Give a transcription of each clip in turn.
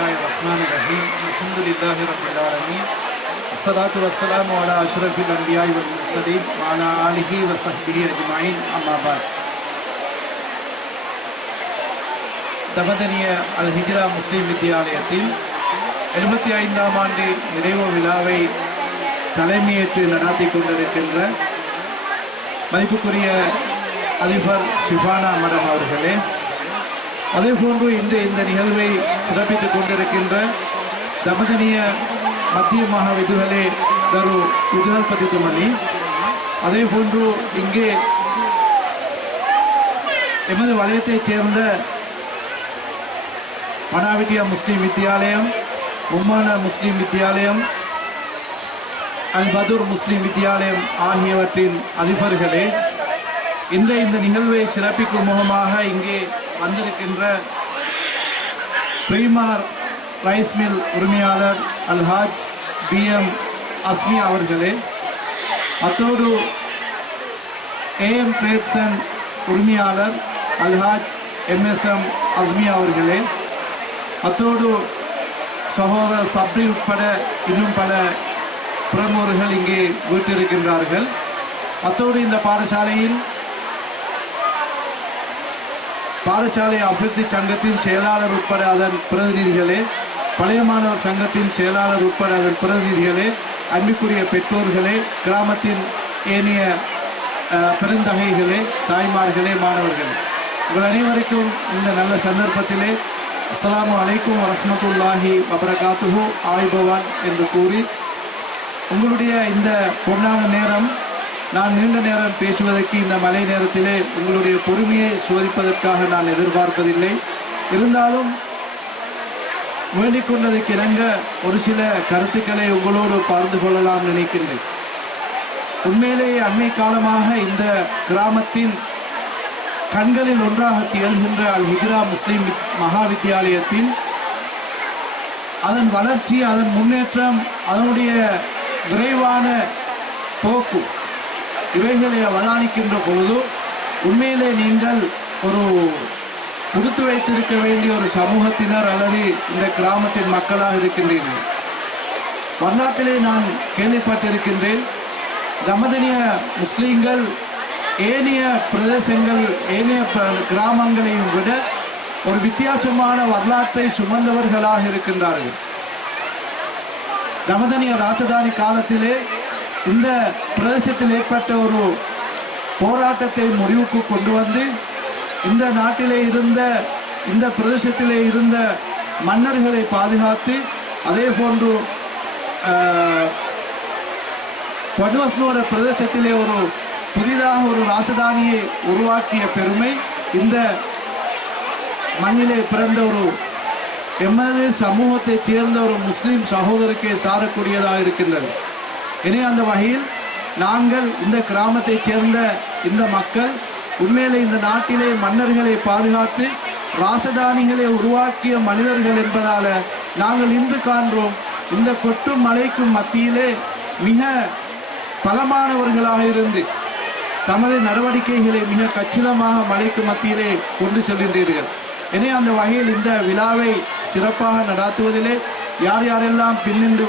Bismillahirrahmanirrahim. Alhamdulillahi Rabbil Alamin. Assalatu wassalamu ala ashrafil anbiya'i wal mursalin wa ala alihi wa sahbihi ajma'in. Amma ba'd. தமதனிய அல் ஹிஜ்ரா முஸ்லீம் வித்தியாலயத்தில் 75ஆம் ஆண்டு நிறைவு விழாவை தலைமையேற்று நடத்தி கொண்டிருக்கின்ற மதிப்புக்குரிய அதிபர் ஷிஃபானா மேடம் அவர்களே, அதேபோன்று இன்று இந்த நிகழ்வை சிறப்பித்துக் கொண்டிருக்கின்ற தமதனிய மத்திய மகாவிதுகளே தரு உஜல்பதி துமணி, அதேபோன்று இங்கே எமது வலயத்தைச் சேர்ந்த பனாவிட்டியா முஸ்லீம் வித்தியாலயம், உம்மான முஸ்லீம் வித்தியாலயம், அல் பதுர் முஸ்லீம் வித்தியாலயம் ஆகியவற்றின் அதிபர்களே, இன்றைய இந்த நிகழ்வை சிறப்பிக்கும் முகமாக இங்கே வந்திருக்கின்ற பிரீமார் ரைஸ் மில் உரிமையாளர் அல்ஹாஜ் BM அஸ்மி அவர்களே, அத்தோடு AM பிளேட்ஸன் உரிமையாளர் அல்ஹாஜ் MSM அஸ்மி அவர்களே, அத்தோடு சகோதரர் சப்ரி உட்பட இன்னும் பல பிரமுகர்கள் இங்கே வீட்டிருக்கின்றார்கள். அத்தோடு இந்த பாடசாலை அபிவிருத்தி சங்கத்தின் செயலாளர் உட்பட அதன் பிரதிநிதிகளே, பழைய மாணவர் சங்கத்தின் செயலாளர் உட்பட அதன் பிரதிநிதிகளே, அன்புக்குரிய பெற்றோர்களே, கிராமத்தின் ஏனைய பெருந்தகைகளே, தாய்மார்களே, மாணவர்களே, உங்கள் அனைவருக்கும் இந்த நல்ல சந்தர்ப்பத்திலே அஸ்ஸலாமு அலைக்கும் வரஹ்மத்துல்லாஹி வபரகாத்துஹு ஆய்பவான் என்று கூறி, உங்களுடைய இந்த பொன்னான நேரம், நான் நீண்ட நேரம் பேசுவதற்கு இந்த மழை நேரத்திலே உங்களுடைய பொறுமையை சோதிப்பதற்காக நான் எதிர்பார்ப்பதில்லை. இருந்தாலும் வேண்டிக் கொண்டதற்கு இணங்க ஒரு சில கருத்துக்களை உங்களோடு பகிர்ந்து கொள்ளலாம் நினைக்கின்றேன். உண்மையிலேயே அண்மை காலமாக இந்த கிராமத்தின் கண்களில் ஒன்றாக திகழ்கின்ற அல் ஹிஜ்ரா முஸ்லீம் மகா வித்தியாலயத்தின் அதன் வளர்ச்சி, அதன் முன்னேற்றம், அதனுடைய விரைவான போக்கு, இவைகளை அவதானிக்கின்ற பொழுது உண்மையிலே நீங்கள் ஒரு கொடுத்து வைத்திருக்க வேண்டிய ஒரு சமூகத்தினர் அல்லது இந்த கிராமத்தின் மக்களாக இருக்கின்றீர்கள். வரலாற்றிலே நான் கேள்விப்பட்டிருக்கின்றேன், தமதனிய முஸ்லீம்கள் ஏனைய பிரதேசங்கள், ஏனைய கிராமங்களையும் விட ஒரு வித்தியாசமான வரலாற்றை சுமந்தவர்களாக இருக்கின்றார்கள். தமதனிய ராஜதானி காலத்திலே இந்த பிரதேசத்தில் ஏற்பட்ட ஒரு போராட்டத்தை முடிவுக்கு கொண்டு வந்து இந்த நாட்டிலே இருந்த, இந்த பிரதேசத்திலே இருந்த மன்னர்களை பாதுகாத்து, அதே போன்று படுவஸ்னோர பிரதேசத்திலே ஒரு புதிதாக ஒரு ராஜதானியை உருவாக்கிய பெருமை இந்த மண்ணிலே பிறந்த ஒரு எமது சமூகத்தைச் சேர்ந்த ஒரு முஸ்லீம் சகோதரருக்கே சாரக்கூடியதாக இருக்கின்றது. எனவே அந்த வகையில் நாங்கள் இந்த கிராமத்தைச் சேர்ந்த இந்த மக்கள் உண்மையிலே இந்த நாட்டிலே மன்னர்களை பாதுகாத்து ராசதானிகளை உருவாக்கிய மனிதர்கள் என்பதால் நாங்கள் இன்று காண்கிறோம், இந்த கொட்டும் மலைக்கும் மத்தியிலே மிக பலமானவர்களாக இருந்து தமது நடவடிக்கைகளை மிக கச்சிதமாக மலைக்கு மத்தியிலே கொண்டு செல்கின்றீர்கள். எனவே அந்த வகையில் இந்த விழாவை சிறப்பாக நடாத்துவதிலே யார் யாரெல்லாம் பின்னின்று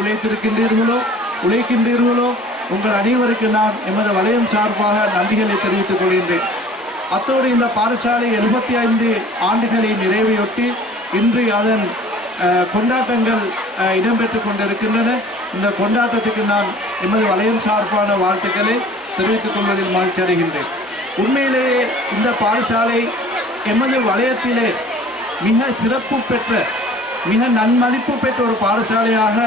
உழைக்கின்றீர்களோ உங்கள் அனைவருக்கு நான் எமது வலயம் சார்பாக நன்றிகளை தெரிவித்துக் கொள்கின்றேன். அத்தோடு இந்த பாடசாலை 75 ஆண்டுகளை நிறைவையொட்டி இன்று அதன் கொண்டாட்டங்கள் இடம்பெற்று கொண்டிருக்கின்றன. இந்த கொண்டாட்டத்துக்கு நான் எமது வலயம் சார்பான வாழ்த்துக்களை தெரிவித்துக் கொள்வதில் மகிழ்ச்சி அடைகின்றேன். உண்மையிலேயே இந்த பாடசாலை எமது வலயத்திலே மிக சிறப்பு பெற்ற, மிக நன்மதிப்பு பெற்ற ஒரு பாடசாலையாக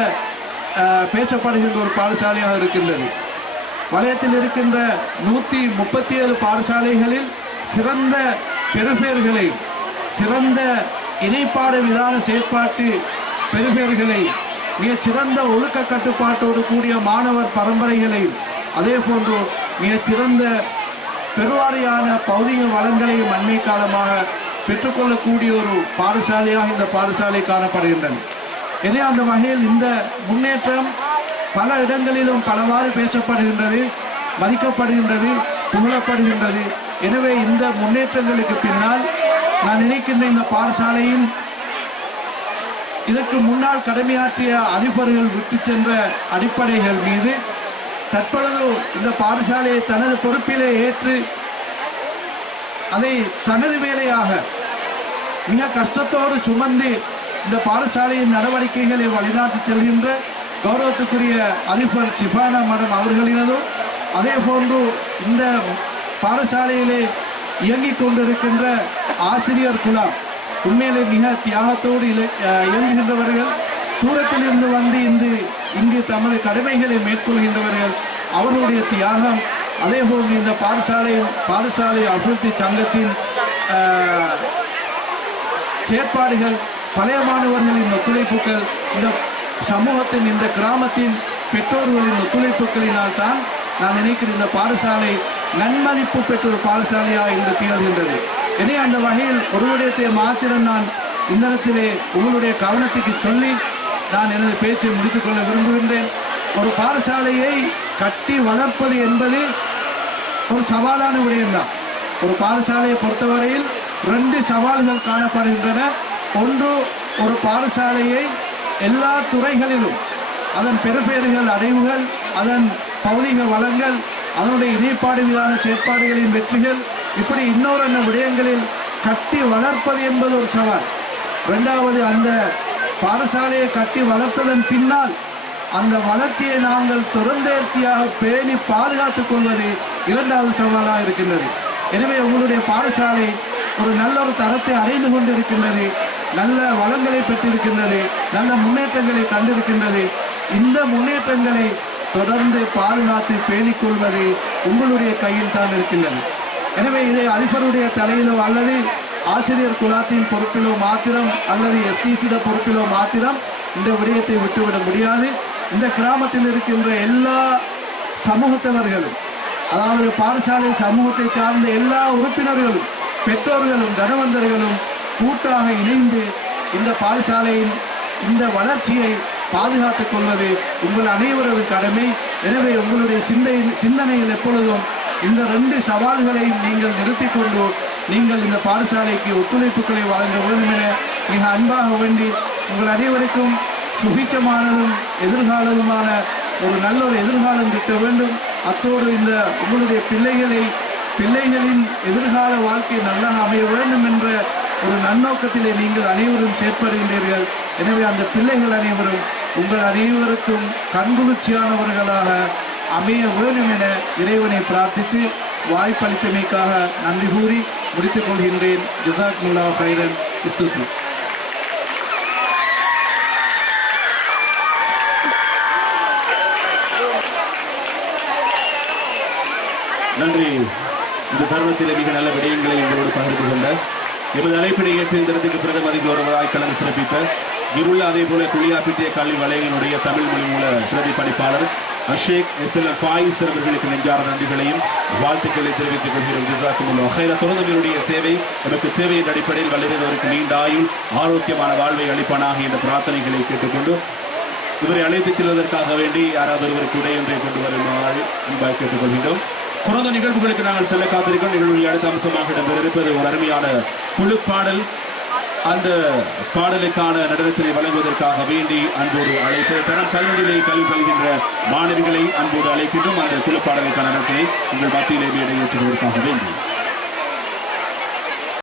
பேசப்படுகின்ற ஒரு பாடசாலையாக இருக்கின்றது. வலயத்தில் இருக்கின்ற 137 பாடசாலைகளில் சிறந்த பெறுபேறுகளை, சிறந்த இணைப்பாடு விதான செயற்பாட்டு பெறுபேறுகளை, மிகச்சிறந்த ஒழுக்க கட்டுப்பாட்டோடு கூடிய மாணவர் பரம்பரைகளையும், அதே போன்று மிகச்சிறந்த பெருவாரியான பௌதிக வளங்களையும் அண்மை காலமாக பெற்றுக்கொள்ளக்கூடிய ஒரு பாடசாலையாக இந்த பாடசாலை காணப்படுகின்றது. எனவே அந்த வகையில் இந்த முன்னேற்றம் பல இடங்களிலும் பலவாறு பேசப்படுகின்றது, மதிக்கப்படுகின்றது, புகழப்படுகின்றது. எனவே இந்த முன்னேற்றங்களுக்கு பின்னால் நான் நினைக்கின்ற இந்த பாடசாலையின் இதற்கு முன்னால் கடமையாற்றிய அதிபர்கள் விட்டு சென்ற அடிப்படைகள் மீது தற்பொழுது இந்த பாடசாலையை தனது பொறுப்பிலே ஏற்று அதை தனது வேலையாக மிக கஷ்டத்தோடு சுமந்து இந்த பாடசாலையின் நடவடிக்கைகளை வழிநாட்டி செல்கின்ற கௌரவத்துக்குரிய அதிபர் ஷிஃபானா மேடம் அவர்களினதும் அதே போன்று இந்த பாடசாலையிலே இயங்கிக் கொண்டிருக்கின்ற ஆசிரியர் குழாம் உண்மையிலே மிக தியாகத்தோடு இயங்குகின்றவர்கள், தூரத்தில் இருந்து வந்து இங்கு தமது கடமைகளை மேற்கொள்கின்றவர்கள், அவர்களுடைய தியாகம். அதே போன்று இந்த பாடசாலை அபிவிருத்தி சங்கத்தின் செயற்பாடுகள், பழைய மாணவர்களின் ஒத்துழைப்புகள், இந்த சமூகத்தின் இந்த கிராமத்தின் பெற்றோர்களின் ஒத்துழைப்புகளினால் தான் நான் நினைக்கிறேன் இந்த பாடசாலை நன்மதிப்பு பெற்ற ஒரு பாடசாலையாக இன்று திகழ்கின்றது. எனவே அந்த வகையில் ஒரு விடயத்தை மாத்திரம் நான் இந்த இடத்திலே உங்களுடைய கவனத்துக்கு சொல்லி நான் எனது பேச்சை முடித்துக்கொள்ள விரும்புகின்றேன். ஒரு பாடசாலையை கட்டி வளர்ப்பது என்பது ஒரு சவாலான விடயம்தான். ஒரு பாடசாலையை பொறுத்தவரையில் 2 சவால்கள் காணப்படுகின்றன. ஒன்று, ஒரு பாடசாலையை எல்லா துறைகளிலும் அதன் பெறுபேறுகள், அடைவுகள், அதன் பௌதிக வளங்கள், அதனுடைய இணைப்பாடு விதான செயற்பாடுகளின் வெற்றிகள், இப்படி இன்னொரு விடயங்களில் கட்டி வளர்ப்பது என்பது ஒரு சவால். 2வது, அந்த பாடசாலையை கட்டி வளர்த்ததன் பின்னால் அந்த வளர்ச்சியை நாங்கள் தொடர்ந்தேர்ச்சியாக பேணி பாதுகாத்துக் கொள்வது 2வது சவாலாக இருக்கின்றது. எனவே உங்களுடைய பாடசாலை ஒரு நல்ல ஒரு தரத்தை அடைந்து கொண்டிருக்கின்றது, நல்ல வளங்களை பெற்றிருக்கின்றது, நல்ல முன்னேற்றங்களை கண்டிருக்கின்றது. இந்த முன்னேற்றங்களை தொடர்ந்து பாதுகாத்து பேணிக்கொள்வது உங்களுடைய கையில் தான் இருக்கின்றது. எனவே இதை அதிபருடைய தலையிலோ அல்லது ஆசிரியர் குலாத்தின் பொறுப்பிலோ மாத்திரம் அல்லது எஸ்டிசிட பொறுப்பிலோ மாத்திரம் இந்த விடயத்தை விட்டுவிட முடியாது. இந்த கிராமத்தில் இருக்கின்ற எல்லா சமூகத்தவர்களும், அதாவது பாடசாலை சமூகத்தை சார்ந்த எல்லா உறுப்பினர்களும், பெற்றோர்களும், தனவந்தர்களும் கூட்டாக இணைந்து இந்த பாடசாலையின் இந்த வளர்ச்சியை பாதுகாத்துக் கொள்வது உங்கள் அனைவரது கடமை. எனவே உங்களுடைய சிந்தனையில் எப்பொழுதும் இந்த 2 சவால்களையும் நீங்கள் நிறுத்திக் கொண்டு நீங்கள் இந்த பாடசாலைக்கு ஒத்துழைப்புகளை வழங்க வேண்டும் என மிக அன்பாக வேண்டி உங்கள் அனைவருக்கும் சுபிட்சமானதும் எதிர்காலமுமான ஒரு நல்ல ஒரு எதிர்காலம் கிட்ட வேண்டும். அத்தோடு இந்த உங்களுடைய பிள்ளைகளின் எதிர்கால வாழ்க்கை நல்லாக அமைய வேண்டும் என்ற ஒரு நன்னோக்கத்திலே நீங்கள் அனைவரும் செயற்படுகின்றீர்கள். எனவே அந்த பிள்ளைகள் அனைவரும் உங்கள் அனைவருக்கும் கண்குளிர்ச்சியானவர்களாக அமைய வேண்டும் என இறைவனை பிரார்த்தித்து வாய்ப்பளித்தமைக்காக நன்றி கூறி முடித்துக் கொள்கின்றேன். ஜஸாக்குமுல்லாஹ் கைரன். இஸ்துதி. நன்றி. இந்த தருணத்தில் மிக நல்ல விடயங்களை உங்களோடு பகிர்ந்து கொண்ட எமது அழைப்பினை ஏற்று இந்த இடத்துக்கு பிரதமர் கௌரவராய் கலந்து சிறப்பித்த இங்குள்ள அதே போல குளியாப்பிட்டிய கல்வி வலையினுடைய தமிழ் மொழி மூல பிரதி பணிப்பாளர் அஷேக் SLR ஃபாயிஸ் அவர்களுக்கு நெஞ்சார நன்றிகளையும் வாழ்த்துக்களை தெரிவித்துக் கொள்கிறோம். ஜஸாக்குமுல்லாஹ் கைரன். தொடர்ந்து இவருடைய சேவை நமக்கு தேவையின் அடிப்படையில் வல்லுநருக்கு நீண்ட ஆயுள், ஆரோக்கியமான வாழ்வை அளிப்பானாக என்ற பிரார்த்தனைகளை கேட்டுக்கொண்டு இவரை அழைத்துச் செல்வதற்காக வேண்டி யாராவது ஒருவருக்கு உடையொன்றை கொண்டு வருமாறு அன்பாக கேட்டுக்கொள்கின்றோம். தொடர்ந்து நிகழ்வுகளுக்கு நாங்கள் செல்ல காத்திருக்கிறோம். நிகழ்வுகளில் அடுத்த அம்சமாக இடம்பெற்றிருப்பது ஒரு அருமையான குழு பாடல். அந்த பாடலுக்கான நடனத்தினை வழங்குவதற்காக வேண்டி அன்போடு அழைத்து தரம் கல்வியிலே கல்வி பயில்கின்ற மாணவிகளை அன்போடு அழைக்கின்றோம். அந்த குழு பாடலுக்கான நடனத்தினை உங்கள் மத்தியிலே ஏற்றுவதற்காக வேண்டி